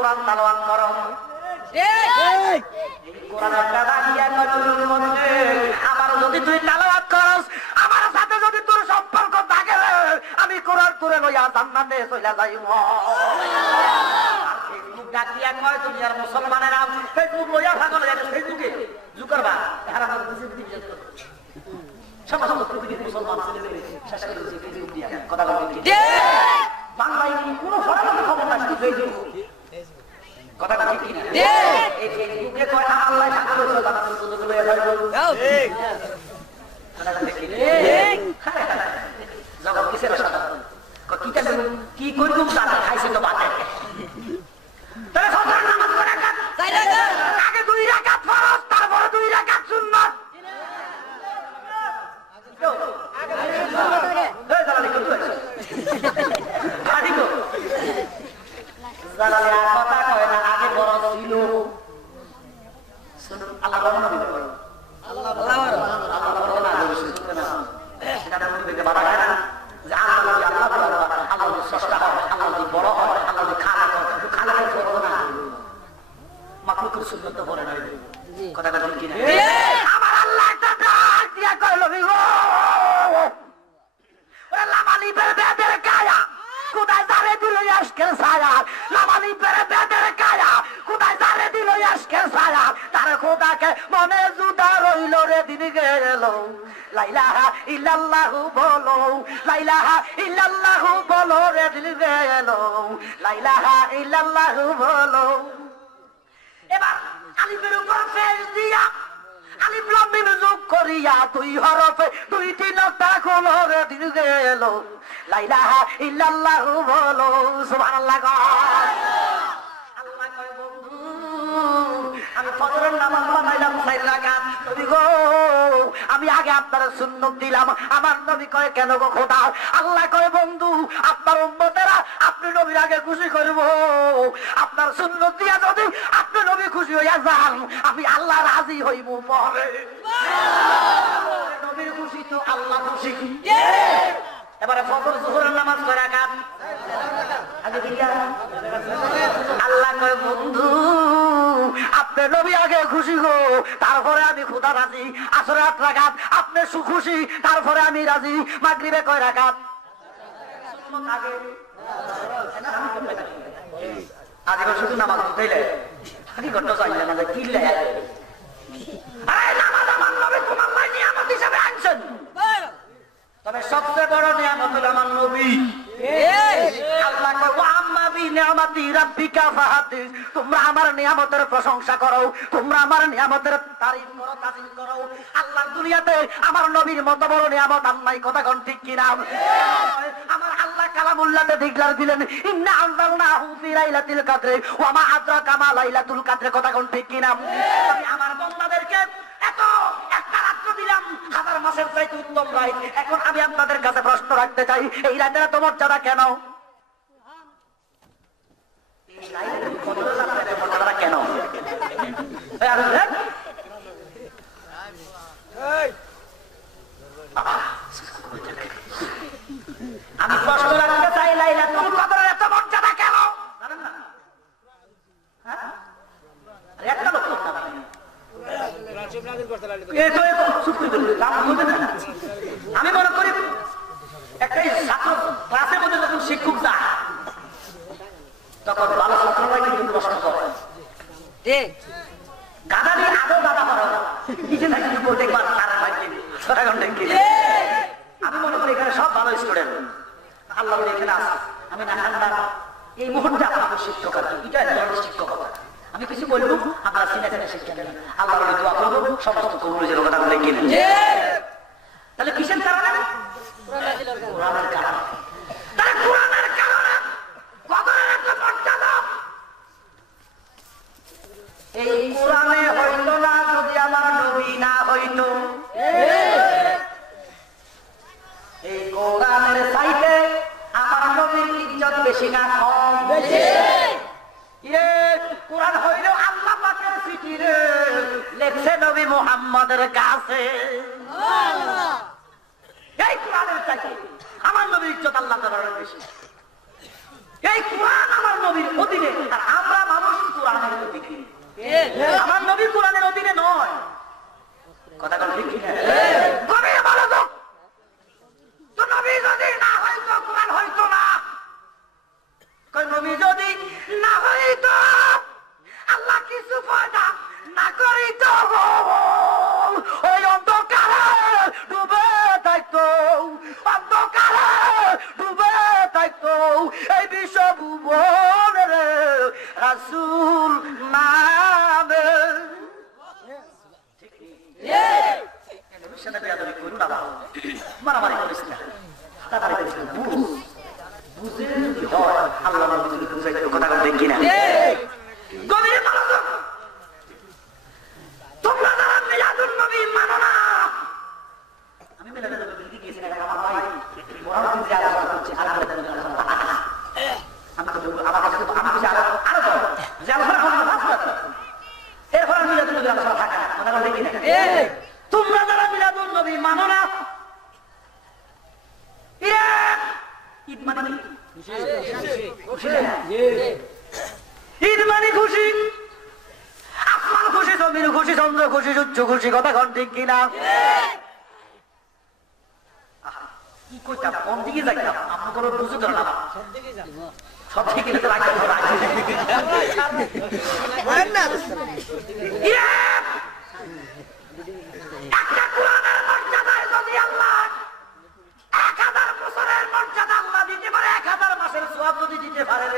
কোরআন তেলাওয়াত করো। আমার যদি তুই তেলাওয়াত করস, আমার সাথে যদি তোর সম্পর্ক থাকে, আমি কোরআন তুলে লইয়া জান্নাতে চলে যাইব। ফেসবুক ডাক দিয়া কয় দুনিয়ার মুসলমানেরা ফেসবুক লইয়া পাগল হয়ে গেছে। ফেসবুকে জুকারবা এরা আমার বুঝিয়ে দিয়ে সমস্ত পৃথিবীর মুসলমান ছেলেমেয়ে শেষ করে দিয়েছে ফেসবুক দিয়া। কথা বলতে ঠিক বাংলায় কোনো ফটোগ্রাফি খবর না, শুধু ফেসবুক। কথা ঠিক কি না? এই ফেসবুকে কয় আল্লাহ ঠাকুর হইছে জানা সুযোগ লইয়া যাইব। ঠিক কথা ঠিক কি? ঠিক জগৎ কিসের সাথে কি করবো তারা খাইছে তো বাদে। তাহলে ফজরের নামাজ কয় রাকাত? 4 রাকাত। আগে 2 রাকাত ফরজ, তারপরে 2 রাকাত সুন্নাত। আগে সুন্নাত আগে। এই জালালি কত আছে? আদি গো। জালালি কথা কয় না, আগে ফরজ ছিল। শুনুন আল্লাহ বলেন নবী বলেন। আল্লাহ বলেন না শুনুন না। সেটা নবীকে বাধা দেয় না। যে আল্লাহ স্রষ্টা হয়, আল্লাহ বড় হয়, আল্লাহ খালাক হয়, খালাকের বড় না মাখলুকের সুন্নাত তো বলে না। কথা কথা কি না? আমার আল্লাহ একটা ডাক দিয়া কইল গো, ওরে লামালি বেদের কায়া কোদায় জারে দিল আজকের ছায়া, লামালি বেদের কায়া কোদায় জারে দিল আজকের ছায়া, তার খোদাকে মনে জুদা রইল রে দিন গেল। লা ইলাহা ইল্লাল্লাহু বলো, লা ইলাহা ইল্লাল্লাহু বলো রে দিল গেল, লা ইলাহা ইল্লাল্লাহু বলো। এবার আলিফের উপর ফেস দিয়া আলিফ লাম মিম যোগ করিয়া 2 হরফে 2টি নকটা খোলো রে দিল গেল, লা ইলাহা ইল্লাল্লাহু বলো। সুবহানাল্লাহ। আল্লাহ কয় বন্ধু আমি ফজরের নামাজ বানাইলাম 4 রাকাত, নবী গো আমি আগে আপনার সুন্নাত দিলাম। আমার নবী কয় কেন গো খোদা? আল্লাহ কয় বন্ধু আপনার উম্মতেরা আপনি নবীর আগে খুশি করব, আপনার সুন্নাত দিয়া যদি আপনি নবী খুশি হইয়া যান, আমি আল্লাহ রাজি হইব। পরে নবীর খুশি তো আল্লাহ খুশি। এবারে ফজর যোহরের নামাজ কয় রাকাত? আগে দিয়া আল্লাহ কয় বন্ধু আপনি নবী আগে খুশি গো, তারপরে আমি খোদা রাজি। আসরে 8 রাকাত আপনি সুখুশি, তারপরে আমি রাজি। মাগরিবে কয় রাকাত? আগে আজকে শুধু নামাজ পড়তেইলে আগে ঘন্টা চাইলে না কিনলে আরে নামাজ আমার নবী তোমার নিয়ামত হিসেবে আনছেন, তবে সবচেয়ে বড় নিয়ামত হলো আমার নবী। আল্লাহ কয় ওয়া আম্মা বি নিয়ামতি রাব্বিকা ফাহাদিস, তোমরা আমার নিয়ামতের প্রশংসা করো, তোমরা আমার নিয়ামতের তারিফ করো, তাজিম করো। আল্লাহর দুনিয়াতে আমার নবীর মত বড় নিয়ামত আর নাই। কথা কোন ঠিক কি না? আমার আল্লাহ কালামুল্লাহতে ডিক্লার দিলেন ইন্না আনজালনাহু ফি লাইলাতুল কদর ওয়া মা আদরাকা মা লাইলাতুল কদর। কথা কোন ঠিক কি না? আমি আমার বান্দাদেরকে এত একটা রাত দিলাম 1000 মাসের চাইতে উত্তম রাত। এখন আমি আপনাদের কাছে প্রশ্ন রাখতে চাই, এই রাতের এত মর্যাদা কেন? এই রাতের মর্যাদা কেন? আমি প্রশ্ন রাখতে চাই লাইলাতুল কদরের এত মর্যাদা কেন জানেন না? হ্যাঁ একটা লোক আমি মনে করি একটা ছাত্র ক্লাসের মধ্যে যখন শিক্ষক যায় তখন ভালো ছাত্ররাই কিন্তু প্রশ্ন করে গাদা দিয়ে আদৌ গাদা করা নিচে থাকি দেখবার আমি মনে করি এখানে সব ভালো স্টুডেন্ট আল্লাহ এখানে আছে। আমি না এই মুহূর্তে আপনাদের শিক্ষক এটা শিক্ষক আমি কিছু বলবো আপনারা চিনে চিনে শিক্ষা দেবেন। আল্লাহ বলে দোয়া করবো সমস্ত কবুলের কথা বলে কিনে। তাহলে কিসের কারণে? কোরআনের কারণে। তাহলে কোরআনের কারণে কদরের একটা মর্যাদা এই কোরআনে হইতো না যদি আমার নবী না হইতো। এই কোরআনের চাইতে আমার নবীর ইজ্জত বেশি না কম? বেশি। কোরআন হইল আল্লাহ পাকের চিঠি রে, লেখছে নবী মুহাম্মদের কাছে। এই কোরআনের চাইতে আমার নবীর ইজ্জত আল্লাহ তাআলার বেশি। এই কোরআন আমার নবীর অধীনে, আর আমরা আমার নবী কোরআনের অধীনে নয়। কথা বল ঠিক কিনা? কবে বলো তো, তো নবী যদি না হইতো কোরআন হইতো না। কই নবী যদি না হইতো আল্লাহ কিছু পয়দা না করিতো, ওই অন্ধকারে ডুবে থাকতো, অন্ধকারে ডুবে থাকতো এই বিশ্বভুবনের রাসূল নামে। মারামারি করিস না, হাতাহাতি করিস না, বুঝে যদি হয় আল্লাহ নবী বুঝাইতে কথা বলতে কিনা? গভীর মনোযোগ। তোমরা যারা মিলাদুন নবী মানো না, আমি মিলাদুন নবী দিকে গেছি না, আমার ভাই মোহাম্মদ যে আলোচনা করছে আর আমি তো আমার কাছে আরো যে আলোচনা এরপর মিলাদুন নবী আলোচনা থাকে না, কথা বলতে কিনা? তোমরা যারা মিলাদুন নবী মানো না, ঈদ মানে ঈদ মানে খুশি, আসমান খুশি, জমিন খুশি, চন্দ্র খুশি, সূর্য খুশি, কথা কন ঠিক কিনা? কি কইতাম, কোন দিকে যাইতাম আপনার কোনো বুঝে তো না, সব দিকে রাখতে একটা কোরআনের মর্যাদায় যদি আল্লাহ 1000 বছরের মর্যাদা আল্লাহ দিতে পারে, 1000 মাসের সওয়াব যদি দিতে পারে,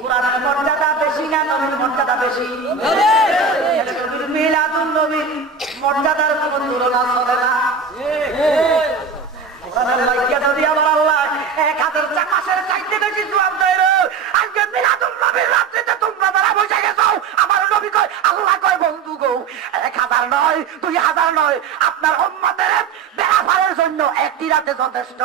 কোরআনের মর্যাদা বেশি না নবীর মর্যাদা বেশি? নবীর মিলাদুন নবীর মর্যাদার কোনো তুলনা চলে না। কোরআনের লাইকা যদি আমার আল্লাহ 1000 মাসের চাইতে বেশি সওয়াব দেয়, আজকে মিলাদুন নবীর রাত্রিতে তোমরা যারা বসে গেছো, আমার নবী কয়, আল্লাহ কয় বন্ধু গো 1000 নয় 2000 নয়, আপনার উম্মতের বেড়াফারের জন্য একটি রাতে যথেষ্ট।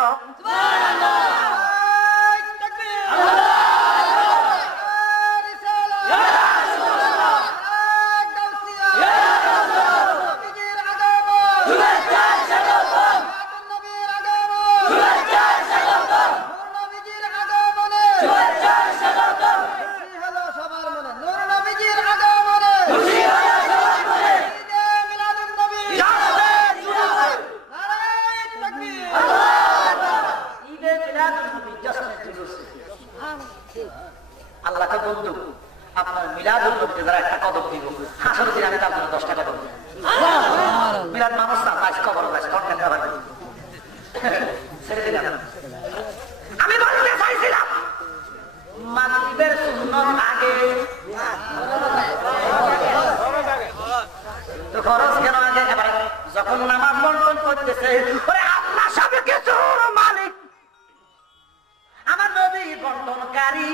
আল্লাহকে বন্ধু আপনার মিলাদুন নবীতে যারা একটা কদম দিব, হাসরের দিনে আমি তার জন্য 10 টাকা দেব। মিলাদ মানুষ না, আজ কবর আছে, কন্টেন্ট হবে ছেড়ে দিলাম। আমি বলতে চাইছিলাম মাগরিবের সুন্নত আগে তো খরচ কেন আগে? এবারে যখন নামাজ বন্টন করতেছে, ওরে আল্লাহ সব কিছুর মালিক, আমার নবী বন্টনকারী,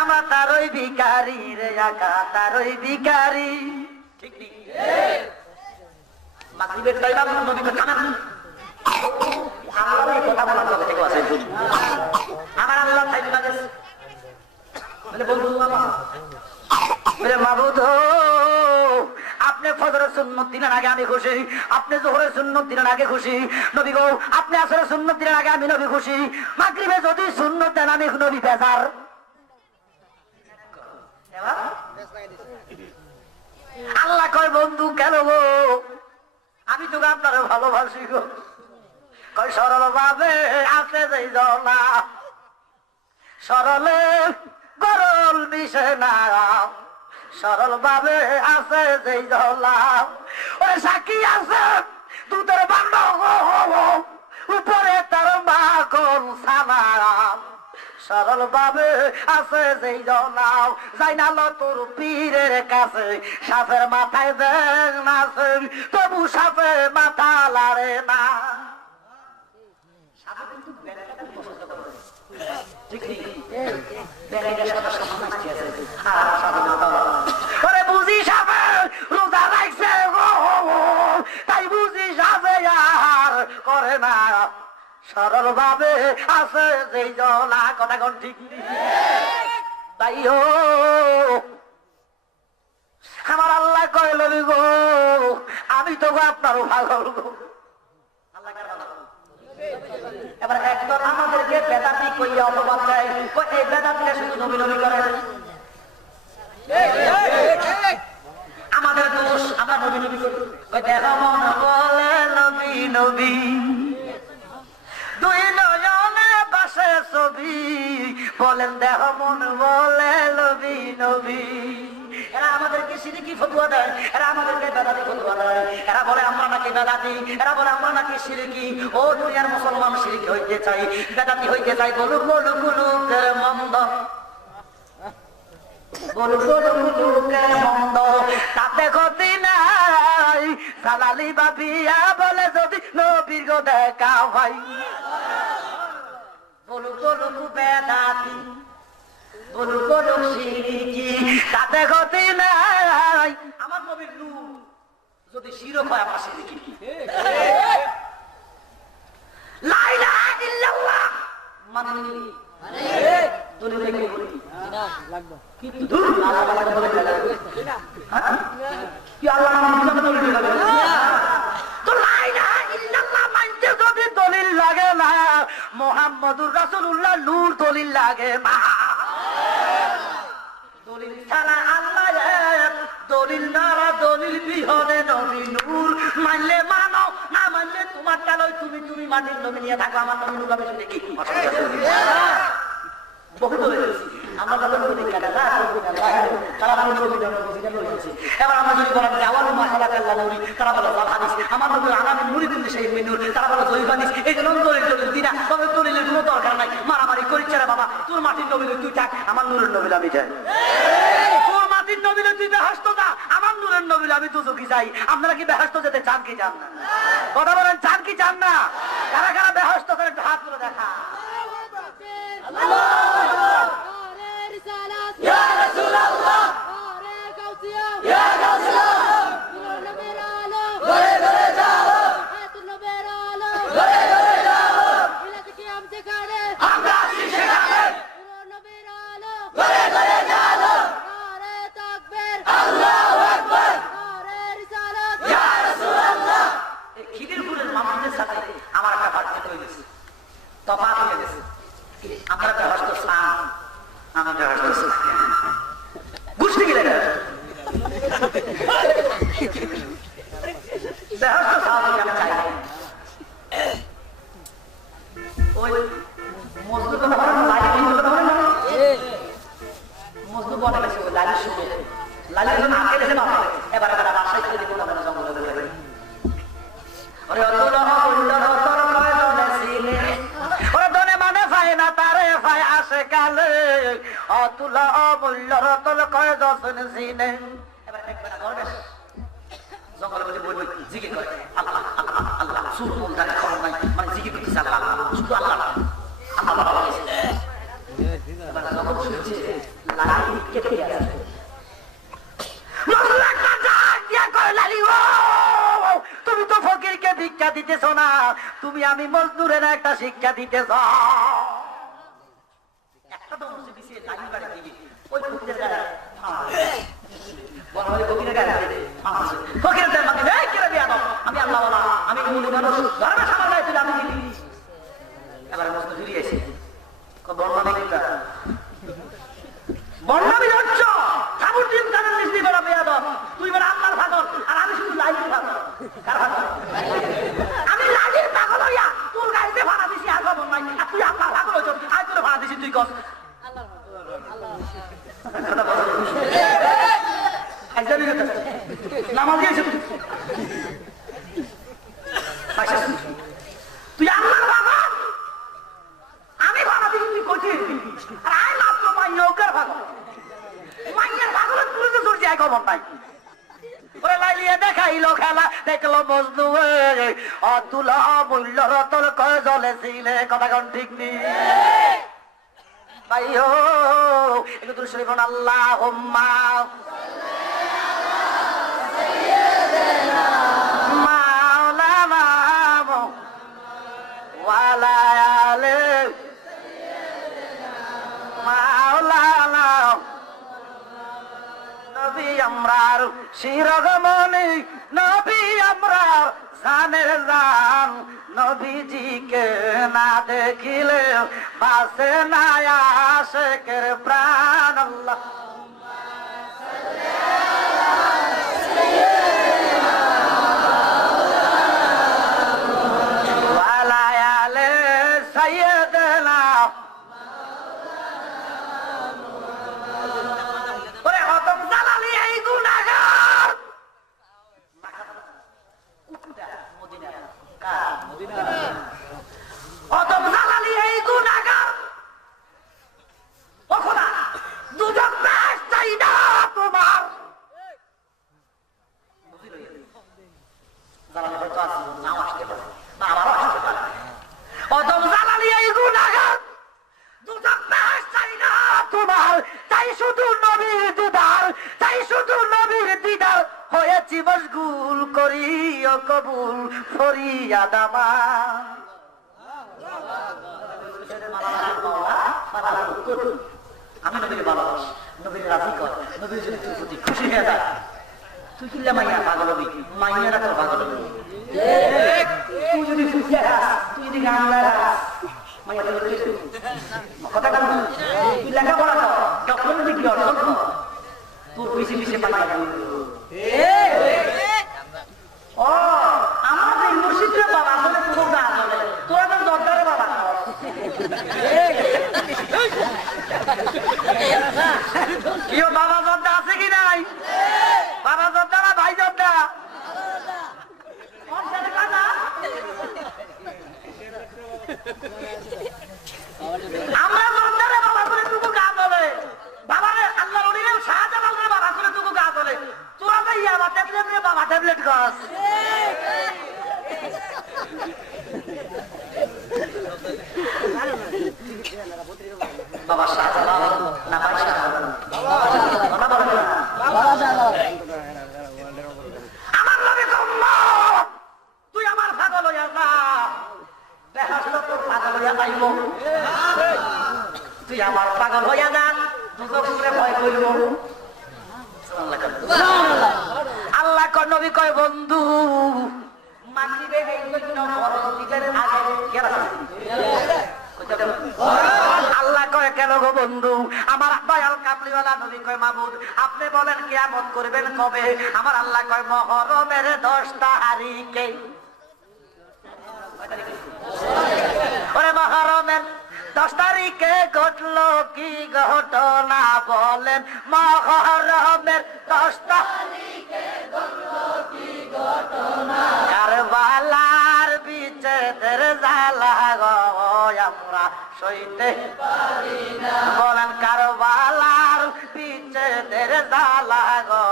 আমরা তারই ভিখারি রে আকা, তারই ভিখারি। ঠিক ঠিক মাগরিবের টাইম আমার নবী কামান আমার এই কথা বলার কথা ঠিক আছে। আমার আল্লাহ টাইম লাগে বলে বন্ধু বাবা বলে মাবুদ, আপনি ফজরের সুন্নত দিনের আগে আমি খুশি, আপনি যোহরের সুন্নত দিনের আগে খুশি, নবী গো আপনি আসরের সুন্নত দিনের আগে আমি নবী খুশি, মাগরিবে যদি সুন্নত দেন আমি নবী বেজার। আল্লাহ কয় বন্ধু কেন গো, আমি তো আপনার ভালোবাসি গো। কয় সরল ভাবে আছে যেই জলা, সরলে গরল মিশে না, সরল ভাবে আছে যেই জলা, ওই সাক্ষী আছে দুধের বান্ড উপরে তার মাখন সানা, সরল ভাবে আছে যেই জলাও, যাই না তোর পীরের কাছে, সাপের মাথায় দেখ নাচে তবু সাপে মাথা লাড়ে না। বুঝি সাপে রোজা রাখছে তাই বুঝি সাপে আর করে না, সরল ভাবে আছে যেই জলা, কথা কোন ঠিক তাই হো। আমার আল্লাহ কইল গো আমি তো আপনারও পাগল গো। এবার একদল আমাদেরকে বেদাতি কইয়া অপবাদ দেয়, এই বেদাতিরা শুধু নবী নবী করে, আমাদের দোষ, আমরা নবী নবী করি। দেখো মন বলে নবী নবী, দুই নয়নে বাসে ছবি, বলেন দেহ মন বলে নবী নবী। এরা আমাদেরকে শিরকি ফতোয়া দেয়, এরা আমাদেরকে বেদাতি ফতোয়া দেয়, এরা বলে আমরা নাকি বেদাতি, এরা বলে আমরা নাকি শিরকি। ও দুনিয়ার মুসলমান শিরকি হইতে চাই, বেদাতি হইতে চাই, বলুক বলুক বলুকের মন্দ, বলুক বলুক বলুকের মন্দ, তাতে ক্ষতি নাই। জালালি বাবিয়া বলে যদি নবীর গো দেখা ভাই, বলুক বলুক বেদাতি, বলুক বলুক শিরকি, তাতে ক্ষতি নাই। আমার নবীর নূর যদি শিরক হয় আমার শিরকি। লা ইলাহা ইল্লাল্লাহ মানে দলিল লেখে বলি কি দূর আল্লাহ বলে কি আল্লাহ নাম দলিল লাগে তো লা ইলাহা ইল্লাল্লাহ মানতে যদি দলিল লাগে না, মুহাম্মদুর রাসূলুল্লাহ নূর দলিল লাগে না। দলিল ছাড়া আল্লাহ এক, দলিল নারা দলিল বিহনে নবী নূর। মানলে মানো, না মানলে তোমার তালয় তুমি তুমি মাটির নবী নিয়ে থাকো, আমার নবী নূর আমি শুনে কি বহু দলিল আমরা তাদের নবী কাটা না তারা নবী রয়েছে। এবার আমরা যদি বলা যায় আওয়াল মাহালা কাল্লা নূরি, তারা বলে হাদিস আমার নবী আনামি নূরি দিন সেই নূর, তারা বলে জয়ী হাদিস। এই জন্য দলিল দলিল দিনা, তবে দলিলের কোনো দরকার নাই, মারামারি করিস রে বাবা। তোর মাটির নবী তুই থাক, আমার নূরের নবী আমি যাই। তোর মাটির নবী তুই বেহেশত যা, আমার নূরের নবী আমি দুজকি যাই। আপনারা কি বেহেশত যেতে চান কি চান না? কথা বলেন, চান কি চান না? কারা কারা বেহেশত করে একটু হাত তুলে দেখা। يا رسول الله يا غوث ঘরে ঘরে যাও, ঘরে ঘরে যাও, আমরা আসি সেখানে, ঘরে ঘরে যাও, আল্লাহু আকবার, ইয়া রাসূলুল্লাহ। এই খিদিরপুরের মানুষদের সাথে আমার একটা পার্থক্য হয়ে গেছে, তফাৎ হয়ে গেছে। আমরা বেহেশত চান, আমরা বেহেশত বুঝতে গেলে বেহেশত চাওয়া আমি চাই। ওই মজদুর কথা বলেন, লাইনের কথা বলেন, মজদুর বলে গেছে ওই লাইনের শুনে লাইনের জন্য আটকে গেছে না। এবার এবার বাসায় থেকে দেখুন আমরা জঙ্গলে বের হই। ওরে অতুল অমূল্য রতন কয় দনে ছিলে, ওরে দনে মানে পায় না তারে পায় আসে কালে, অতুল অমূল্য রতন কয় দনে ছিলে। এবার একবার দরবেশ জঙ্গলে বসে বই বই জিকির করে আল্লাহ আল্লাহ আল্লাহ, সুর বলতে খবর নাই, মানে জিকির করতেছে আল্লাহ শুধু আল্লাহ আল্লাহ বাবা। এবার যখন শুনছে লাইন কেটে গেছে, তুমি তো ফকিরকে ভিক্ষা দিতেছ না, তুমি আমি মজদুরের একটা শিক্ষা দিতেছ। একটা তো দিছে লাইন গাড়ি দিবি ওই ফকিরের গাড়ি বলা হয় ফকিরের গাড়ি ফকিরের গাড়ি মানে এই কেড়ে দিয়া দাও, আমি আল্লাহ ওয়ালা, আমি মুনি মানুষ, ধর্মে সামাল নাই তুই আমি দিবি। এবার মজদুর ফিরে এসে বর্ণনা কিটা বর্ণামি হচ্ছ ঠাকুর দিন কানের নিশ্চয়ই বেড়া পেয়া দাও, তুই বেড়া আল্লাহর পাগল আর আমি শুধু লাইনের পাগল। কার পাগল? আমি লাইনের পাগল হইয়া তোর গাড়িতে ভাড়া দিছি আর খবর নাই, আর তুই আল্লাহর পাগল হইছ, আজ তোর ভাড়া দিছি তুই কস নামাজ দিয়েছে তুই আল্লাহর পাগল, আমি ভাড়া দিছি তুই কঠিন, আর আই মাত্র নৌকার পাগল, মাইয়ার পাগলের পুরুষে চলছে এক খবর নাই। ওরে লাইলিয়ে দেখাইলো খেলা, দেখলো মজনু অতুল অমূল্য রতন কয় জলে ছিলে, কথা কোন ঠিক নেই ভাই হো। একটু দূর শরীফ আল্লাহুম্মা মাওলানা ওয়ালা আলে মাওলানা নবী আমরার শিরোমণি, নবী আমরার জানের জান, নবীজিকে না দেখিলে বাসে না আশিকের প্রাণ। আল্লাহ তোমার, চাই শুধু নবীর দিদার, চাই শুধু নবীর দিদার, হয়েছি মশগুল করি ও কবুল ফরিয়াদ আমার। আমি নবীর ভালোবাসি, নবীর রাজি কর, নবীর যদি তোর প্রতি খুশি হয়ে যায়, তুই কিনলে মাইয়া পাগল হবি, মাইয়ারা তোর পাগল হবি। তুই যদি খুশি তুই যদি গান লাগাস, মাইয়া তোর কথা কেন? তুই লেখাপড়া কর, ডক্টর ডিগ্রি অর্জন কর, তোর পিছে পিছে মাইয়া। ও আমাদের মুর্শিদের বাবা আসলে তোর গান বলে, তোরা তো দরকারে বাবা। কেউ বাবা যোদ্ধা আছে কি নাই? বাবা যোদ্ধা না ভাই যোদ্ধা? আমরা যোদ্ধারে বাবা করে তুকু গা বলে, বাবারে আল্লাহ রলিরে শাহজালালের বাবা করে তুকু গা বলে, তোরা তো ইয়াবা ট্যাবলেট রে বাবা ট্যাবলেট গাছ। বাবা শাহজালাল না ভাই শাহজালাল? আমার নবী তুই আমার পাগল হইয়া যা, তোর পাগল হইয়া যাইব। তুই আমার পাগল হইয়া যা, দুজনে ভয় করব। আল্লাহ কয় নবী কয় বন্ধু মাগরিবে এই জন্য ফরজের আগে আল্লাহ কয় কেন গো বন্ধু? আমার দয়াল কামলিওয়ালা নবী কয় মাবুদ আপনি বলেন কিয়ামত করবেন কবে? আমার আল্লাহ কয় মুহররমের 10 তারিখে। ওরে মুহররমের 10 তারিখে ঘটলো কি ঘটনা বলেন? মুহররমের 10 তারিখে ঘটলো কি ঘটনা? কারবালার বিচ্ছেদের জ্বালা গো আমরা সইতে পারি না। বলেন কারবালার বিচ্ছেদের জ্বালা গো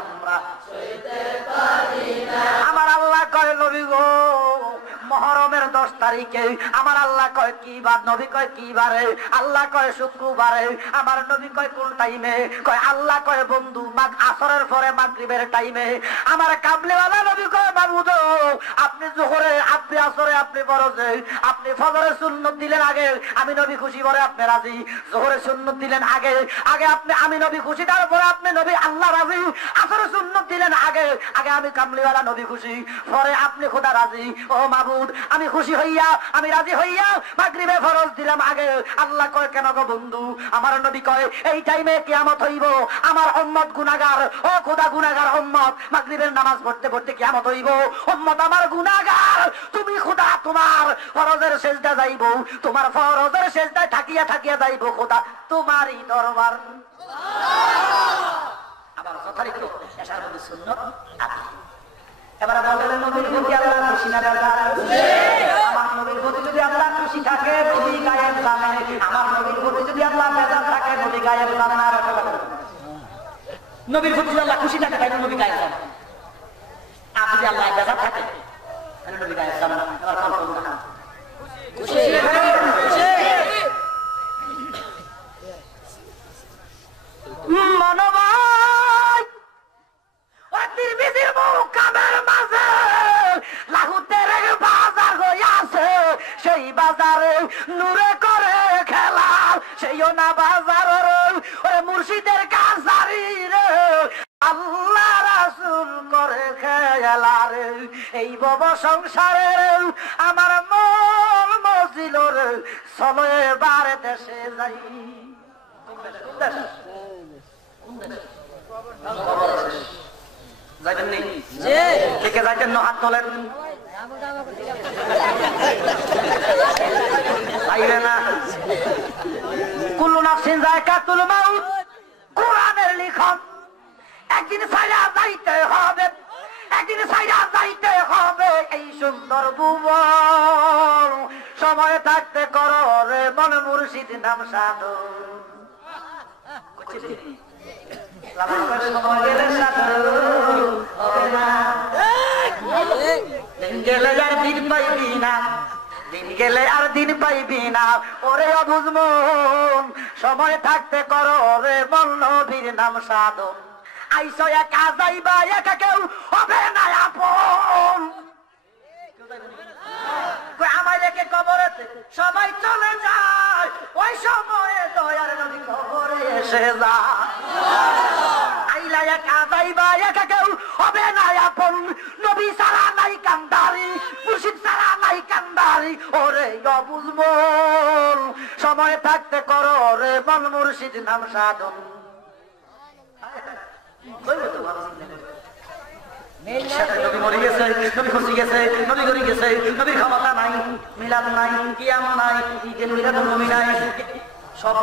আমরা সইতে পারি না। আমার আল্লাহ কয় নবী গো মুহররমের 10 তারিখে আমার আল্লাহ কয় কি বার? নবী কয় কি বারে? আল্লাহ কয় শুক্রবারে। আমার নবী কয় কোন টাইমে? কয় আল্লাহ কয় বন্ধু আসরের পরে মাগরিবের টাইমে। আমার কামলিওয়ালা নবী কয় মাবুদ আপনি জোহরে, আপনি আসরে, আপনি ফরজে, আপনি ফজরের সুন্নত দিলেন আগে, আমি নবী খুশি পরে আপনি রাজি। জোহরের সুন্নত দিলেন আগে, আগে আপনি আমি নবী খুশি, তারপরে আপনি নবী আল্লাহ রাজি। আসরের সুন্নত দিলেন আগে, আগে আমি কামলিওয়ালা নবী খুশি, পরে আপনি খোদা রাজি। ও মাবুদ আমি খুশি হইয়া, আমি রাজি হইয়া মাগরিবে ফরজ দিলাম আগে। আল্লাহ কয় কেন গো বন্ধু? আমার নবী কয় এই টাইমে কিয়ামত হইব, আমার উম্মত গুনাহগার, ও খোদা গুনাহগার উম্মত, মাগরিবের নামাজ পড়তে পড়তে কিয়ামত হইব, উম্মত আমার গুনাহগার, তুমি খোদা তোমার ফরজের সেজদা যাইব, তোমার ফরজের সেজদায় থাকিয়া থাকিয়া যাইব খোদা তোমারই দরবার। আবার যথারীতি এশার মধ্যে সুন্নত আছে। এবারে বলেন নবীর প্রতি আল্লাহ খুশি না বেজার? আমার নবীর প্রতি যদি আল্লাহ খুশি থাকে নবী গায়েব জানে, আমার নবীর প্রতি যদি আল্লাহ বেজার থাকে নবী গায়েব জানে না। নবীর প্রতি যদি আল্লাহ খুশি থাকে তাই নবী গায়েব জানে, আর যদি আল্লাহ বেজার থাকে তাহলে নবী গায়েব জানে না। এবার কল করুন না খুশি মনোবাই ও তিরমিজির মুকামের মাঝে লাহুতের বাজার হইয়াছে, সেই বাজারে নূরে করে খেলা, সেইও না বাজার ওরে মুর্শিদের কাছারি রে, আল্লাহ রাসূল করে খেলা রে। এই ভব সংসারে আমার মন মজিল রে, চলো এবার দেশে যাই। যাইবেন নি? কে যাইতেন হাত তোলেন। চাইবে না। কুল্লু নাফসিন যায়কাতুল মাউত কোরআনের লিখন। একদিন ছাইরা যাইতে হবে, একদিন ছাইরা যাইতে হবে এই সুন্দর ভুবন। সময় থাকতে করো রে মন মুর্শিদ নাম সাধু। দিন গেলে আর দিন পাইবি না, দিন গেলে আর দিন পাইবি না। ওরে অবুঝ মন সময় থাকতে করো রে মন নবীর নাম সাধন আইসো একা যাইবা একা কেউ হবে না আপন আমার রেখে কবরেতে সবাই চলে যায় ওই সময়ে দয়ার নবী কবরে এসে যায় আইলা একা যাইবা একা কেউ হবে না আপন নবী সারা নাই কান্দারি মুর্শিদ সারা নাই কান্দারি ওরে অবুঝমন সময় থাকতে করো রে মন মুর্শিদ নাম সাধন নবী মরে গেছে নবী খুশি গেছে নবী গড়ি গেছে নবীর ক্ষমতা নাই মিলাদ নাই কিয়াম নাই ঈদের মিলাদ নবী নাই সব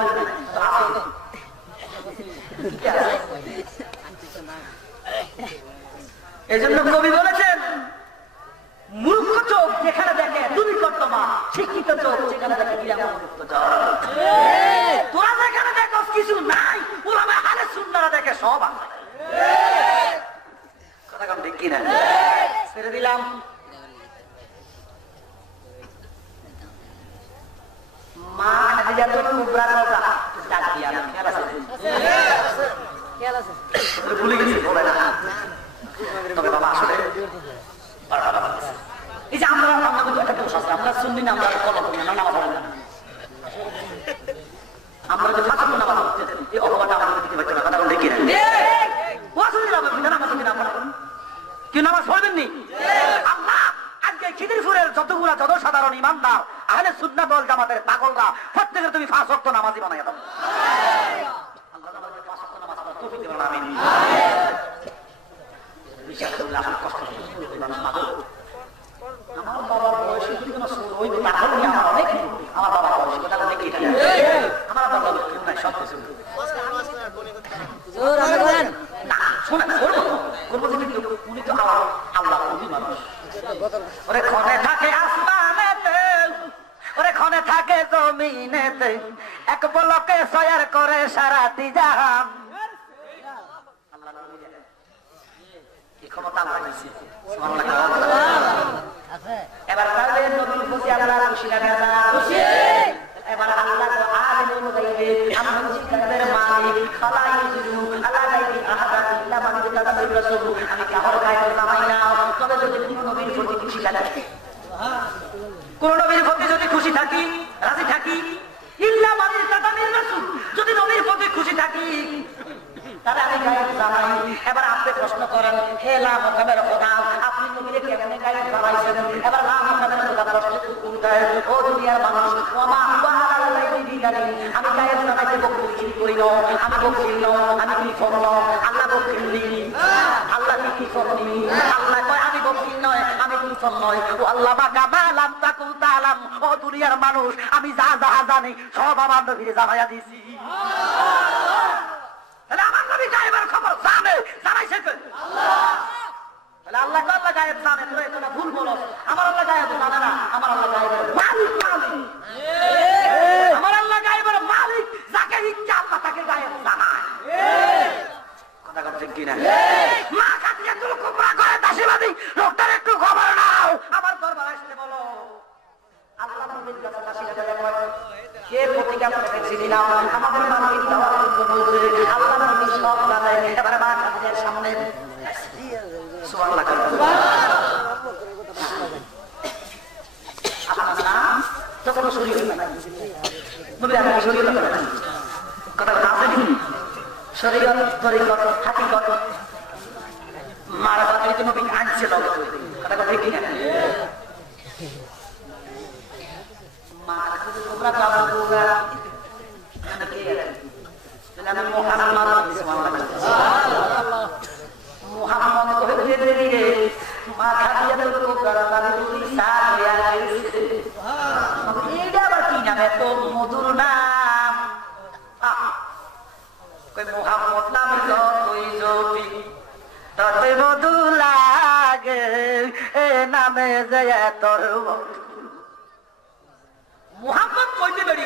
এই জন্য কবি বলেছেন মূর্খ চোখ যেখানে দেখে তুমি কর্তমা শিক্ষিত চোখ যেখানে দেখে তোরা যেখানে দেখো কিছু নাই ওরা হালে সুন্দরা দেখে সব আছে কথা কম ঠিক কিনা ছেড়ে দিলাম মা খাদিজা তো কুবরা কথা ডাক দিয়া খেলা আছে ভুলে গেছি বলে না তবে বাবা আসলে এই যে আমরা একটা দোষ আছে আমরা শুনলি না আমরা ফলো করি না নামাজ পড়ি না আমরা যে ফাঁসা নামাজ পড়তে এই অপবাদটা আমাদের দিতে পারছে না কথা বলে দেখি না ও শুনলি না নামাজ পড়ি না আমরা কি নামাজ পড়বেন নি আল্লাহ আজকে খিদিরপুরের যতগুলা যত সাধারণ ইমানদার আহলে সুন্নাত ওয়াল জামাতের পাগলরা প্রত্যেকের তুমি 5 ওয়াক্ত নামাজি বানাইয়া দাও আল্লাহ আমাদের 5 ওয়াক্ত নামাজ পড়তে তৌফিক দেন আমিন বিশাআল্লাহ কষ্ট আমার বাবার বয়সে কোনো ওই পাগল নিয়ে আমার অনেক আমার বাবার বয়সে কথা অনেক এটা আমার বাবা কেউ নাই সব কিছু জোর আগে বলেন না শুনুন করব কিন্তু উনি তো আল্লাহ নবী মানুষ ওরে ক্ষণে থাকে আসমানেতে ওরে ক্ষণে থাকে জমিনেতে এক পলকে সয়ার করে সারাটি জাহান আল্লাহ নবী কি ক্ষমতা আল্লাহ দিয়েছে সুবহানাল্লাহ এবার তাহলে নবীর প্রতি আল্লাহ খুশি লাগে না খুশি এবার আল্লাহ তো আলিমুল গায়বে আমন জিকাদের মালিক খালাইজু আলাইহি আহাদা ইল্লা মান তাকাব্বার রাসূল আমি কাহর গায়ে নামাই না তবে যদি কোন নবীর প্রতি খুশি থাকি কোন নবীর প্রতি যদি খুশি থাকি রাজি থাকি ইল্লা মান তাকাব্বার রাসূল যদি নবীর প্রতি খুশি থাকি তাহলে আমি গায়েব জানাই এবার আপনি প্রশ্ন করেন হে লা মুকামের খোদা আপনি নবীকে কেমনে গায়েব বানাইছেন এবার লা মুকামের খোদা প্রশ্ন দেয় ও দুনিয়ার মানুষ ওমা ওয়ালা লাইহি জানি আমি গায়েব জানাইতে বকরি করি না আমি বকরি না আমি কি করব আল্লাহ বকরি আল্লাহ কি করনি আল্লাহ কয় আমি বকরি নয় আমি কি করব নয় ও আল্লাহ বাকা বালাম তাকু তালাম ও দুনিয়ার মানুষ আমি যা যা জানি সব আমার নবীরে জানাইয়া দিছি তাহলে আমার নবী গায়েবের খবর জানে জানাইছে কে আল্লাহ তাহলে আল্লাহ কো আল্লাহ গায়েব জানে তুই এটা ভুল বলো আমার আল্লাহ গায়েব জানে না আমার আল্লাহ গায়েবের মালিক আমার আল্লাহ গায়েবের মালিক যাকে ইচ্ছা আল্লাহ তাকে গায়েব জানায় কথা কথা ঠিক কিনা মা কাটিয়া তুল কুবরা করে দাসীবাদী লোকটার একটু খবর নাও আমার দরবার আসতে বলো আল্লাহ নবীর কাছে দাসীরা বলে কে প্রতিজ্ঞা করেছিল না আমাদের মালিক দেওয়ার জন্য বলছে আল্লাহ নবী সব জানে এবারে মা কাদের সামনে সুবহানাল্লাহ আপনার নাম তো কোনো শরীর নাই নবী আপনি শরীর নাই কথা আছে কি শরীর তরিকত হাকিকত মারা বাকি নবী আনছে লগে কথা কথা ঠিক না তোমরা বাবা বুগা নাকি সেলাম মুহাম্মদ সুবহানাল্লাহ মুহাম্মদ কহে ধীরে ধীরে মা খাদিজা তো গড়াতারে দুই সাথে আইছে এটা বাকি না তো মধুর নাম কই মুহাম্মদ নাম কই জপি ততে মধু লাগে এ নামে যে তোর মুহাম্মদ কইতে বেড়ি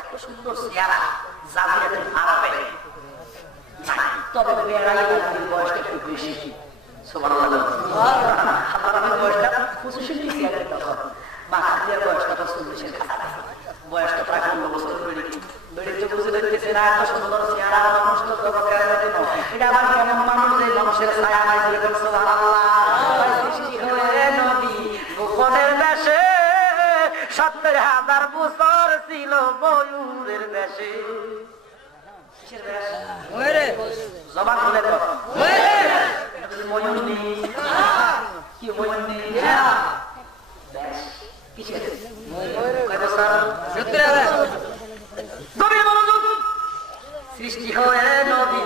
এত সুন্দর চেহারা জাজিরাতের আরবে তবে বেড়াই বয়সটা একটু বেশি সুবহানাল্লাহ আমার বয়সটা 25 চেহারা তখন মা খাদিজার বয়সটা 40 বয়সটা প্রায় 15 বছর বেড়ে বুঝে ধরতেছে না এত সুন্দর চেহারা মানুষ তো এটা আবার কেমন মানুষ যে মানুষের ছায়া নাই বলে সুবহানাল্লাহ সৃষ্টি হয়ে নবী গোপনের বেশে 70,000 বছর ছিল ময়ূরের বেশে কিসের বেশ ময়ূরের জবান খুলে দাও ময়ূর নেই কি ময়ূর নেই বেশ কিসের ময়ূরের কয় বছর 70,000 গভীর মনোযোগ সৃষ্টি হয়ে নবী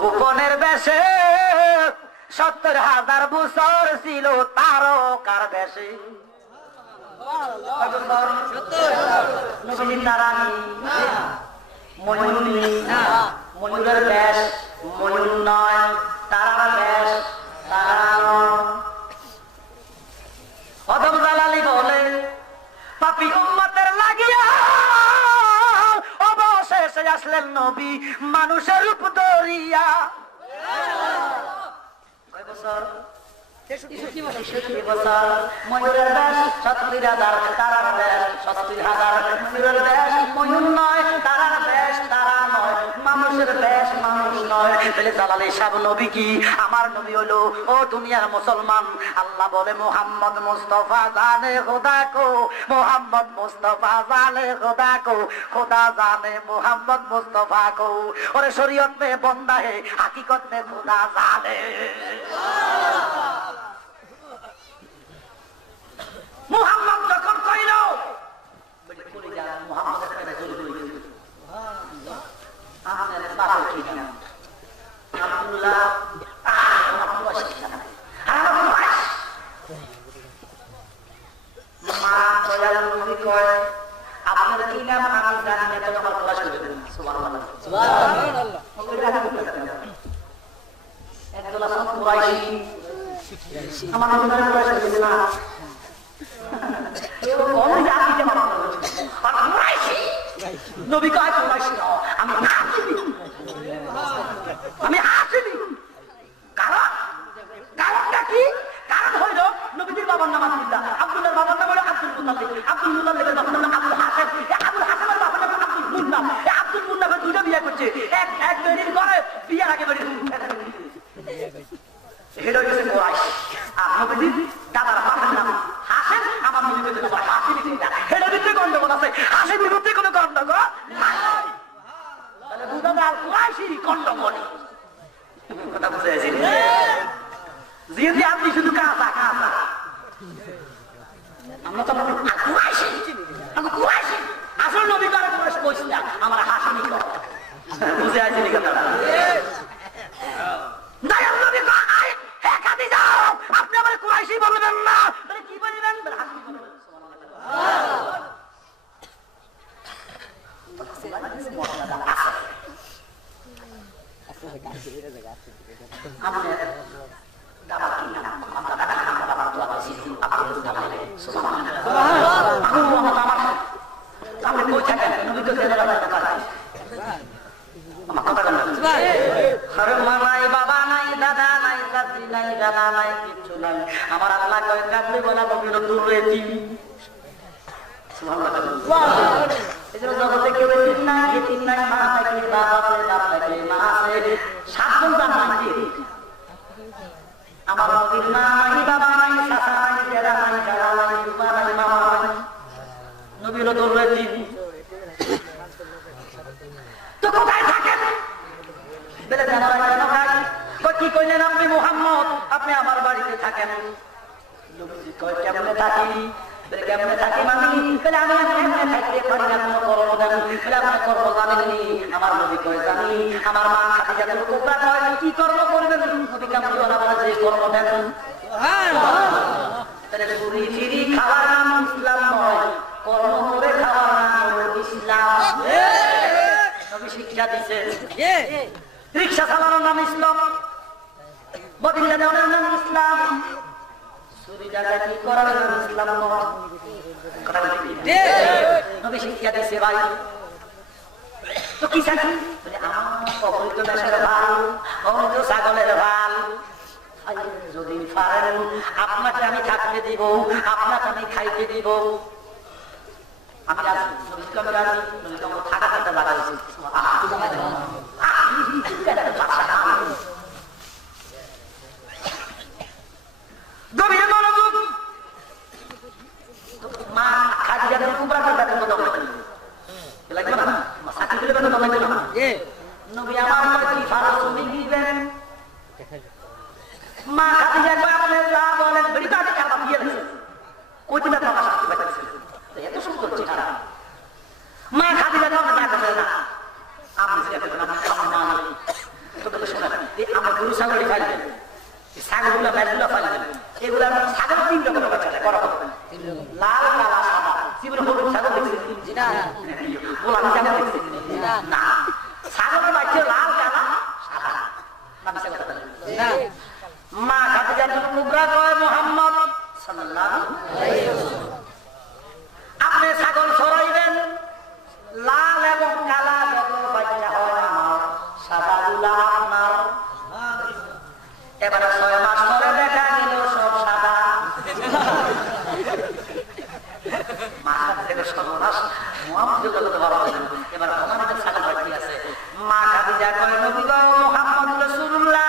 গোপনের বেশে 70,000 বছর ছিল তারকার বেশে ময়ূরের বেশ ময়ূর নয় তারার বেশ তারা অদম জালালি বলে পাপী উম্মতের লাগিয়া অবশেষে আসলেন নবী মানুষের রূপ ধরিয়া কয় বছর 63 বছর ময়ূরের বেশ 70,000 তারার বেশ 70,000 ময়ূরের বেশ ময়ূর নয় তারার বেশ তারা নয় মানুষের বেশ মানুষ নয় বলে জালালি সাহেব নবী কি আমার নবী হলো ও দুনিয়ার মুসলমান আল্লাহ বলে মোহাম্মদ মুস্তাফা জানে খোদা কো মোহাম্মদ মুস্তাফা জানে খোদা কো খোদা জানে মোহাম্মদ মুস্তাফা কো ওরে শরীয়ত মে বন্দা হে হकीकत में खुदा जाने মুহাম্মদ যখন কইল বলে কই যা মুহাম্মদের কাছে জড়িত হইছে আহমেদ বাবা কি নাম আব্দুল্লাহ আমার কুরাইশ মা দয়াল নবী কয় আপনার কি নাম আমি জানি না তো আমার কুরাইশ করে দেন সুবহানাল্লাহ সুবহানাল্লাহ একদল আসল কুরাইশি আমার নবীর কুরাইশ করে না কোন জাতিতে মানা আর কুরাইশি নবী কয় কুরাইশি আমি হাসিবি কারণটা কি কারণ হইল নবীর বাবার নাম আব্দুল্লাহ আব্দুল্লাহর বাবার নাম হলো আব্দুল মুতালিব আব্দুল মুতালিবের বাবার নাম আব্দুল হাসান আব্দুল হাসানের বাবার নাম আব্দুল মুন্না আব্দুল মুন্না দুটো বিয়ে করছে এক বেরির ঘরে বিয়ের আগে বেরিয়ে হেডো গেছে কুরাইশ আর নবীর দাদার বাবার নাম হাসেন আমার নবীর নাম হাসিন হেডো ভিতরে গন্ডগোল আছে হাসিন বিরুদ্ধে কোনো গন্ডগোল নাই তাহলে বুঝা যায় কুরাইশি গন্ডগোল কথা বুঝে গেছি জিয়ে আপনি শুধু কাঁচা আমরা তো কুরাইশি আসল নবী করে কুরাইশ কইছি না আমার হাসিনি কর বুঝে আছে নি কথাটা দয়াল নবী কয় আয় হে খাদিজা আপনি আমার কুরাইশি বলবেন না বলে কি বলবেন বলে হাসিনি বলবেন আমার আল্লাহ কয় কাঁদলে বলা নবীর দূরে জগতে কেউ তিন নাই মা থাকে বাবা থাকে মা আছে 7 জন তার নাম দিয়ে আমার নবীর নাই বাবা নাই চাচা নাই দাদা নাই খালা নাই ফুফা নাই মামা নাই নবীর দূরে তো কোথায় থাকেন বলে জানা কেন ভাই কি কইলেন আপনি মুহাম্মদ আপনি আমার বাড়িতে থাকেন নবীজি কয় কেমনে থাকি বলে কেমনে থাকি মানে বলে আমি কেমনে থাকতে পারি না কোনো কর্ম দেন বলে আপনি কর্ম জানেননি আমার নবী কয় জানি আমার মা খাদিজা কুবরা কয় কি কর্ম করবেন নবী কেমন বলে যে কর্ম দেন সুবহানাল্লাহ তাহলে পুরি ফিরি খাওয়ার নাম ইসলাম নয় কর্ম করে খাওয়ার নাম হলো ইসলাম নবী শিক্ষা দিয়েছে রিকশা চালানোর নাম ইসলাম বদিল্লা দেওয়ার নাম ইসলাম চুরি ডাকাতি করার নাম ইসলাম নবী শিক্ষা দিয়েছে ভাই তো কি চাই অবৈধ দেশের ভাল অবৈধ ছাগলের ভাল যদি পারেন আপনাকে আমি থাকতে দিব আপনাকে আমি খাইতে দিব আমি রাজি থাকা সাথে লাগাইছি গভীর মনোযোগ মা খাদিজার কুবরাকে বেতন কত লাগবে না সাথী বলে বেতন লাগবে না নবী আমার কি ফারজ দিবেন মা খাদিজা কয় আপনি যা বলেন বেরিটাকে খাবার দিয়ে দিয়েছে কই দিন টাকা সাথে পাইছে এত সুন্দর চেহারা মা খাদিজা কয় না করে না আপনি যেটা বলেন আমি না তো শুনুন এই আমরা গুরু সাগরে ফাইলেন এই সাগরগুলো বাইরেগুলো ফাইলেন এগুলো সাগর তিন রকমের বাচ্চা করা লাল কালা সাদা জীবনে হলুদ সাগর দেখছি না গোলাপি সাগর দেখছি না সাগরের বাচ্চা লাল কালা সাদা না মিশা কথা না মা খাদিজাতুল কুবরা কয় মুহাম্মদ সাল্লাল্লাহু আলাইহি ওয়াসাল্লাম আপনি ছাগল সরাইবেন লাল এবং কালা যত বাচ্চা হয় আমার সাদাগুলা আপনার এবারে 6 মাস পরে দেখা গেল সব সাদা মা খাদিজা সর্বনাশ মুহাম্মদ যত বড় এবার আমাদের ছাগল বাচ্চা আছে মা খাদিজা কয় নবী গো মুহাম্মদ রাসূলুল্লাহ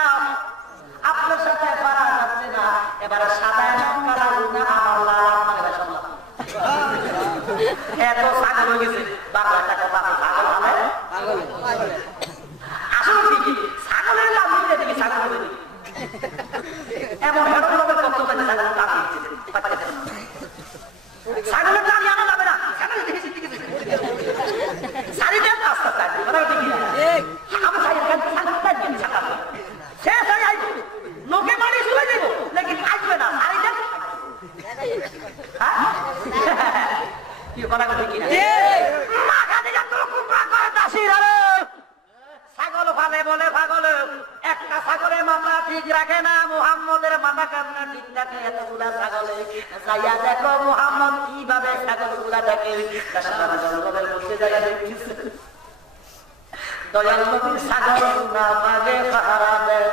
আপনার সাথে পারা যাচ্ছে না এবারে সাদা এবং কালা গুণা আমার লাল আপনার রাসূলুল্লাহ এত ছাগল হয়ে গেছে বাংলা টাকা পাবে ছাগল হবে পাগল আসলে কি ছাগলের লাভ নিতে দেখি ছাগল হবে এমন হেডর লোকের কত করে ছাগল লাভ দিচ্ছে ছাগলের দাম জানা যাবে না ছাগল দেখেছি সারি দেন আস্তে আস্তে মানে দেখি আমি ছাগল ছাগল তাই ছাগল শেষ হয়ে যাই লোকে মারি শুয়ে দেব লেকিন আসবে না সারি দেন কি বলা কথা কি না মা খাদিজা তো কুবরা করে দাসী রে ছাগল ফালে বলে পাগল একটা ছাগলের মাথা ঠিক রাখে না মুহাম্মদের মাথা কান্না ঠিক রাখে এতগুলা ছাগলে যাইয়া দেখো মুহাম্মদ কিভাবে ছাগলগুলা দেখে রাসূলুল্লাহ জঙ্গলের মধ্যে যাইয়া দেখতেছে দয়াল নবী ছাগল না মাঝে পাহারা দেন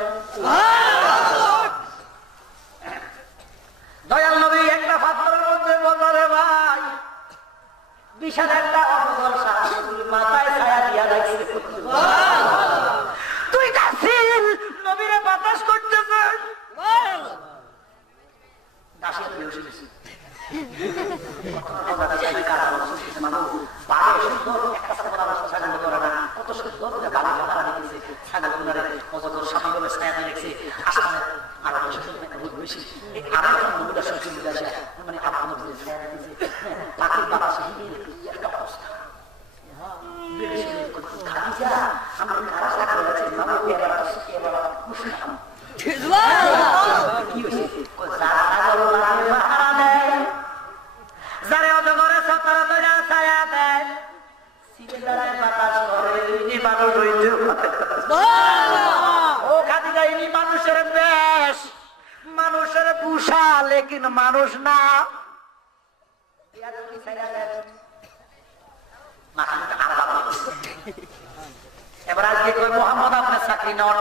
দয়াল নবী একটা পাথরের মধ্যে বলরে ভাই বিশাল একটা অবগল সাহাবীর মাথায় ছায়া দিয়া রাখছে তুই কাছিল নবীরে বাতাস করতেছে দাসী বেশি বেশি কত সুন্দর গালা গালা রেখেছে ছাগল অজগর সাপি বলে ছায়া রেখেছে আসলে আর বেশি আর নবীরা সত্যি বুঝে মানে আপনার ছায়া রেখেছে পাখির বাতাসে একটা অবস্থা খাদিজা আমরা খারাপ ছাগল আছে বাবা এবার এবার মুসলিম কি হয়েছে ছাগল পাহারা দেয় যারে অজগরে সতর তৈরা ছায়া দেয় সিলেদারে বাতাস করে ইনি মানুষ হইতে ও খাদিজা ইনি মানুষের বেশ মানুষের পুষা লেকিন মানুষ না এবার আজকে কই মোহাম্মদ আপনার চাকরি নন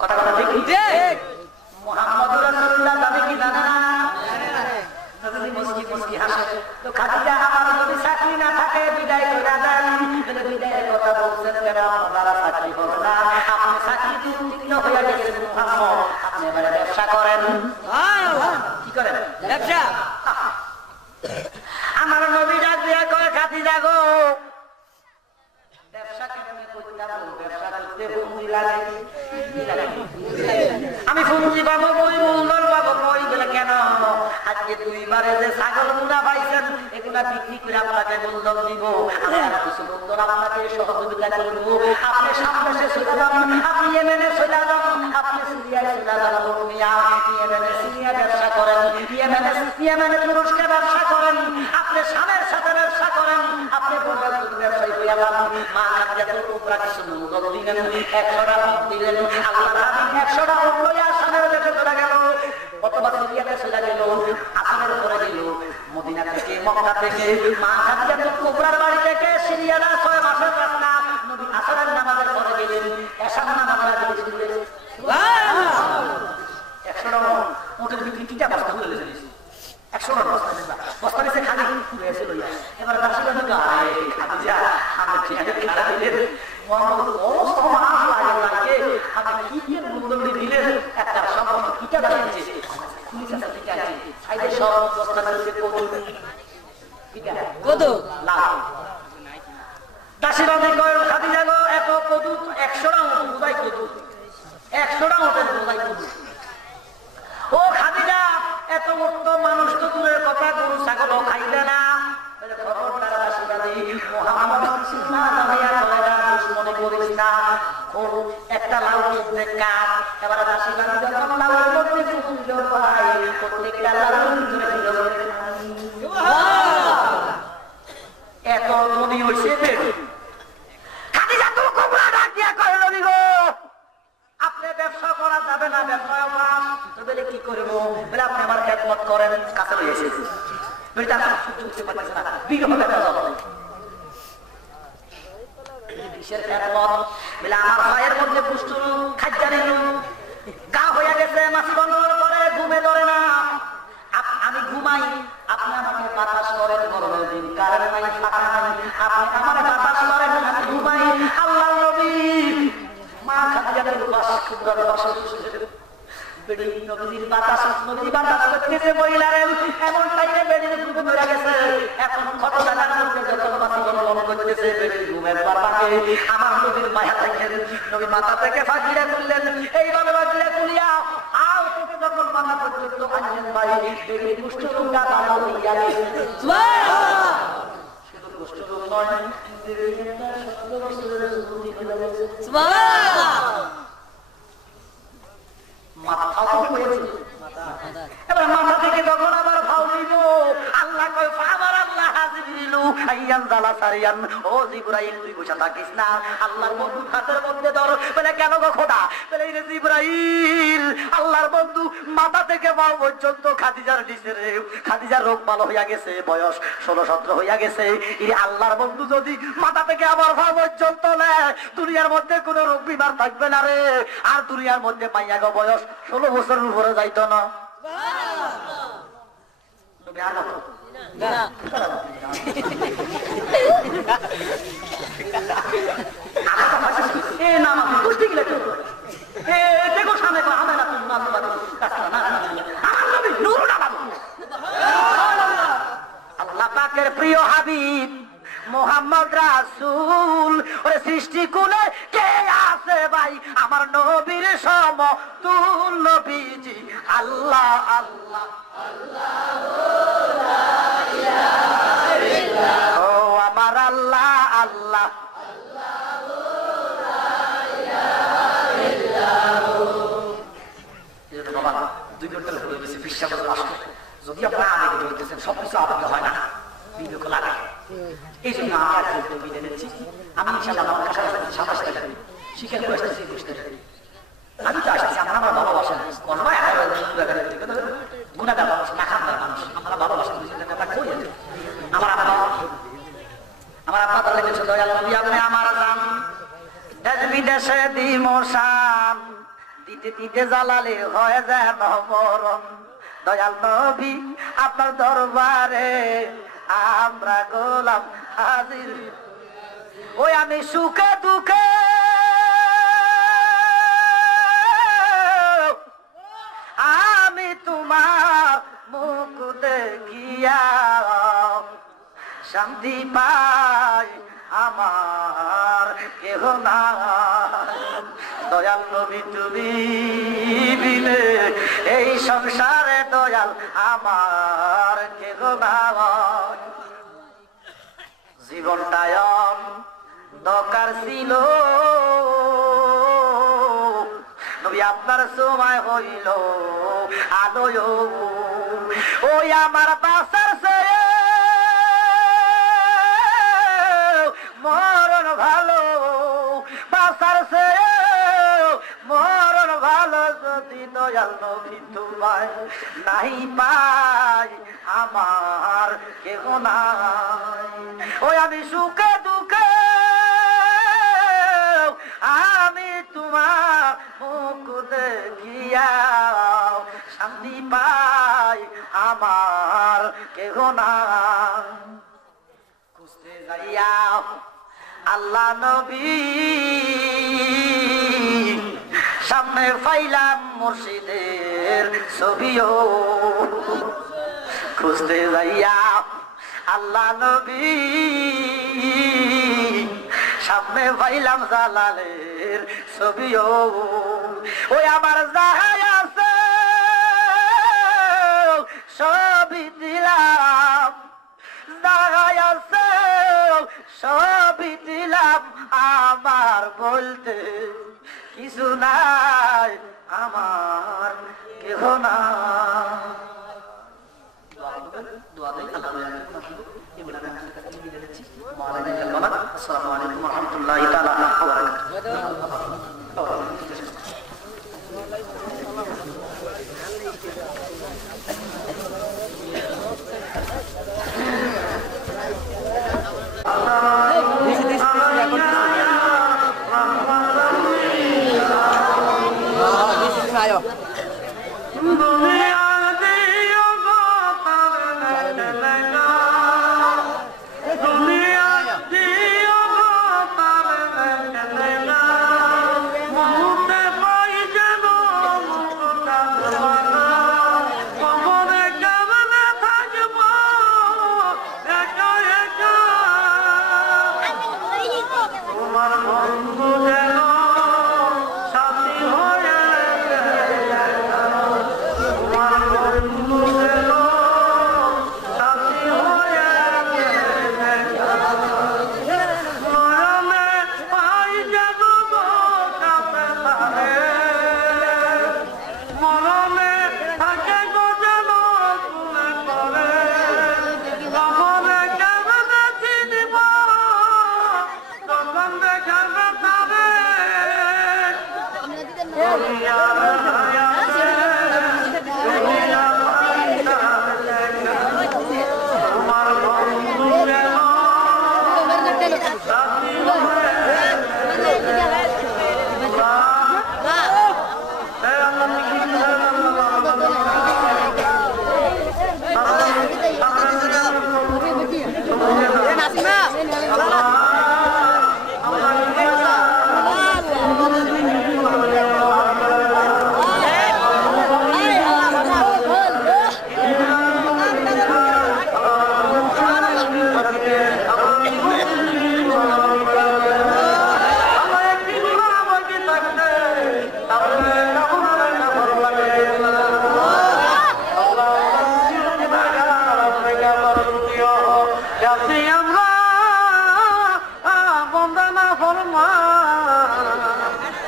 কথা কথা ঠিক মোহাম্মদ রাসূলুল্লাহ দাবি কি জানা না নবী মুস্কি মুস্কি হাসে তো খাদিজা আমার যদি চাকরি না থাকে বিদায় করে দেন বিদায়ের কথা বলছেন কেন আপনারা চাকরি করো না আপনি চাকরি উত্তীর্ণ হয়ে গেছেন মুহাম্মদ আপনি এবারে ব্যবসা করেন কি করেন ব্যবসা আমার নবী ডাক দিয়ে কয় খাদিজা গো ব্যবসা কেমনে করতে হবে ব্যবসা করতে পুঁজি লাগে আমি পুঁজি পাবো বই মূলধন পাবো বই বলে কেন আজকে 2 বারে যে ছাগল গুলা পাইছেন এগুলা বিক্রি করে আপনাকে মূলধন দিব আমরা কিছু মূলধন আপনাকে সহযোগিতা করব আপনি সামনে চলে যান আপনি ইয়েমেনে চলে যান আপনি সিরিয়ায় চলে যান মিয়া ইয়েমেনে সিরিয়া ব্যবসা করেন ইয়েমেনে তুরস্কে ব্যবসা করেন আপনি শামের সাথে ব্যবসা করেন আপনি ব্যবসায়ী হইয়া যান মা খাদিজাতুল কুবরা কিছু মূলধন দিলেন 100 টাকা দিলেন আল্লাহর হাবিব 100 টাকা লইয়া শামের দেশে চলে গেল অথবা সিরিয়াতে চলে গেল আসরের পরে গেল মদিনা থেকে মক্কা থেকে মা খাদিজাতুল কুবরার বাড়ি থেকে সিরিয়ার 6 মাসের রাস্তা নবী আসরের নামাজের পরে গেলেন এশার নামাজের আইতে সব বস্তা করে কত লাভ দাসীবাদে কয় খাদিজা গো এত কদু 100 টা বোঝাই কদু 100 টা ওটের বোঝাই কদু ও খাদিজা এত উত্তম মানুষ তো দূরের কথা গরু ছাগলও খাইবে না খবরদার দাসীবাদী মুহাম্মদ না জানাইয়া কয় না দুশমনি করিস না ওর একটা লাউর মধ্যে কাট এবার দাসীবাদী যখন লাউর মধ্যে ফুল পায় প্রত্যেকটা লাউর ধরে এত ধনী হয়েছে খাদিজা তো কোমরা ডাক দিয়া কয় নবী গো আপনি ব্যবসা করা যাবে না ব্যবসা পাস তো বলে কি করব বলে আপনি আমার খেদমত করেন কাছে লই এসেছি বলে তারা সহ্য করতে পারছে না বিরহ ব্যবসা যাবে কিসের খেদমত বলে আমার ভাইয়ের মধ্যে পুষ্টু খাদ্য নিল গা হইয়া গেছে মাছি বন্ধ করে ঘুমে ধরে না আমি ঘুমাই আপনি আমাকে বাতাস করেন গরমের দিন কারণ নাই ফাঁকা নাই আপনি আমাকে বাতাস করেন আমি ঘুমাই আল্লাহর নবী মা খাদিজার বাস কুবরার বাস বেডি নবীর বাতাস করতেছে মহিলারে এমন টাইমে বেডির ঘুম ধরে গেছে এখন কত জানার মধ্যে যখন বাসি গরম করতেছে বেডি ঘুমের বাবাকে আমার নবীর মায়া থাকেন নবী মাথা থেকে ফাঁকিয়ে তুললেন এইভাবে ফাঁকিয়ে তুলিয়া আও থেকে যখন মাথা পর্যন্ত আনলেন ভাই বেডি কুষ্ঠ রোগটা ভালো হইয়া গেছে সুবহানাল্লাহ শুধু কুষ্ঠ রোগ নয় সুবহানাল্লাহ এবার মাথা থেকে যখন আবার ভাও নিল আল্লাহ কয় আবার আল্লাহ হাজিরু আইয়ান জালা সারিয়ান ও জিবরাইল তুই বসে থাকিস না আল্লাহর বন্ধু হাতের মধ্যে ধর বলে কেন গো খোদা বলে রে জিবরাইল আল্লাহর বন্ধু মাথা থেকে পাও পর্যন্ত খাদিজার দিছে রে খাদিজার রোগ ভালো হইয়া গেছে বয়স 16-17 হইয়া গেছে এই আল্লাহর বন্ধু যদি মাথা থেকে আবার পাও পর্যন্ত নেয় দুনিয়ার মধ্যে কোনো রোগ বিমার থাকবে না রে আর দুনিয়ার মধ্যে মাইয়া গো বয়স 16 বছরের উপরে যাইতো না আল্লাহ পাকের প্রিয় হাবিব মোহাম্মদ রাসূল ওরে সৃষ্টি কুলে কে আছে ভাই আমার নবীর সমতুল নবীজি আল্লাহ আল্লাহ ও আমার আল্লাহ আল্লাহ যদি আপনারা আগে বলতেছেন সবকিছু আপনাকে হয় না বিবেক লাগে এই জন্য আমি আর বিদায় নিচ্ছি আমি ইনশাআল্লাহ আমার কাছে 27 টাকা শিকার করে আসতেছি বুঝতে পারি আমি তো আসছি আমরা ভালোবাসা কোনো গুণাগার মানুষ না খাবার মানুষ আমরা ভালোবাসা আমার আব্বা লেগেছে দয়াল নবী আপনি আমার জান দেশ বিদেশে দিমশান দিতে দিতে জ্বালালে হয়ে যায় মরণ দয়াল নবী আপনার দরবারে আমরা গোলাম হাজির ওই আমি সুখে দুঃখে আমি তোমার মুখ দেখিয়া শান্তি পাই আমার কেহ না দয়াল নবী তুমি বিলে এই সংসারে দয়াল আমার কেহ না জীবনটায় দরকার ছিল নবী আপনার সময় হইল আলোয় ওই আমার বাসার সে মরণ ভালো বাসার সে মরণ ভালো যদি দয়াল নবী তোমায় নাই পাই আমার কেহ নাই ওই আমি সুখে দুঃখে আমি তোমার মুখ দেখিয়া শান্তি পাই আমার কেহ নাই খুঁজতে যাইয়া আল্লাহ নবী সামনে পাইলাম মুর্শিদের ছবিও খুঁজতে যাইয়া আল্লাহ নবী সামনে পাইলাম জালালের ছবিও ওই আমার যাহাই আছে সবই দিলাম যাহাই আছে সবই দিলাম আমার বলতে কিছু নাই আমার কেহ না আসসালামু আলাইকুম ওয়া রাহমাতুল্লাহি তাআলা ওয়া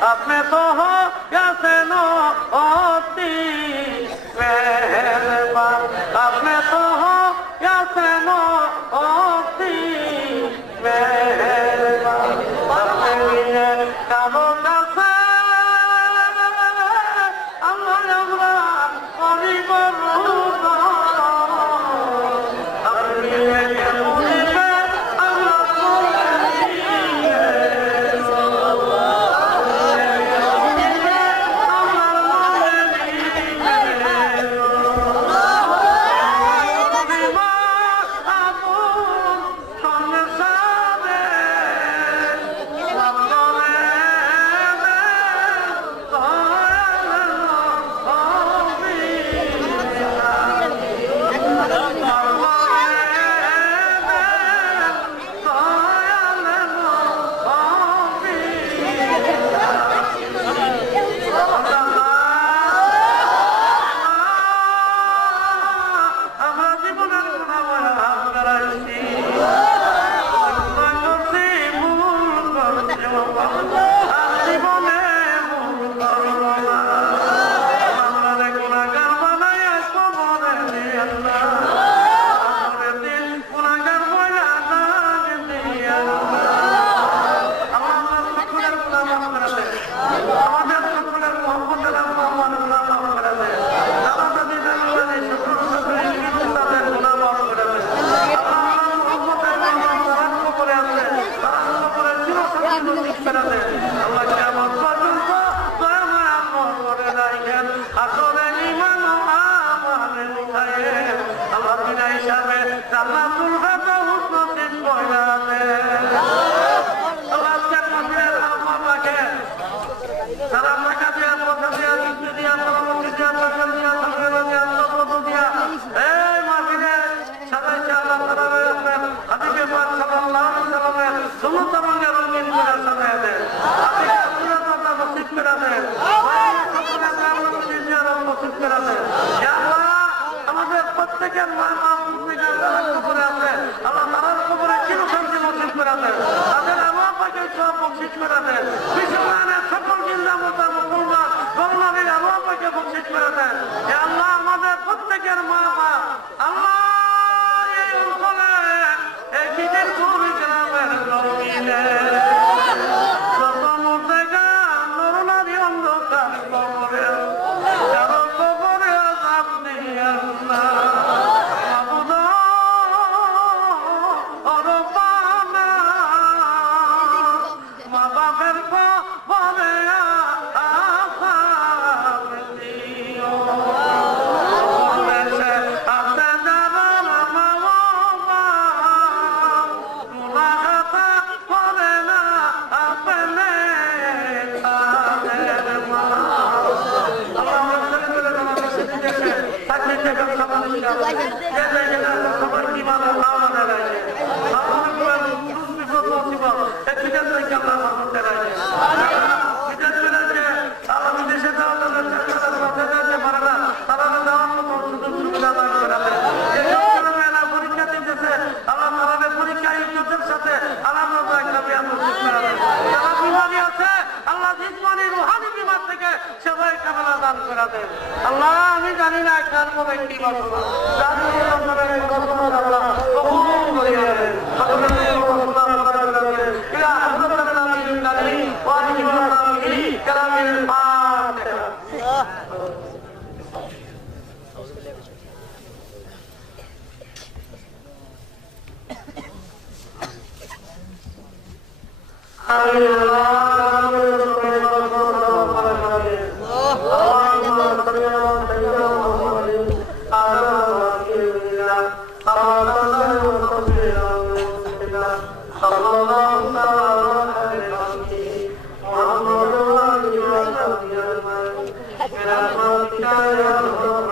अपने तो हो कैसे नो होती मेहरबान अपने तो हो कैसे नो होती मेहरबान अपने लिए कामों का से अल्लाह कभी बरूदा अपने लिए প্রত্যেকের মা বাপ কবরে আছে আল্লাহ তার কবরে চিরশান্তি নসিব করে দেন তাদের আল্লাহ পাকে সব বকশিশ করে দেন বিশ্বমানের সকল জিন্দা মোতা মুসলমান বাংলাদেশের আল্লাহ পাকে বকশিশ করে দেন আল্লাহ আমাদের প্রত্যেকের মা বাপ আল্লাহ এই অঞ্চলে এই বিদেশপুর গ্রামের জমিনে যত মুর্দেগা নরনারী অন্ধকার কবরে কারো কবরে আযাব দিয়েন না মাবুদ রব্বানা মা বাপের কবরে আযাব দিও আল্লাহ আমি জানি না কার মনে কি বাসনা Allah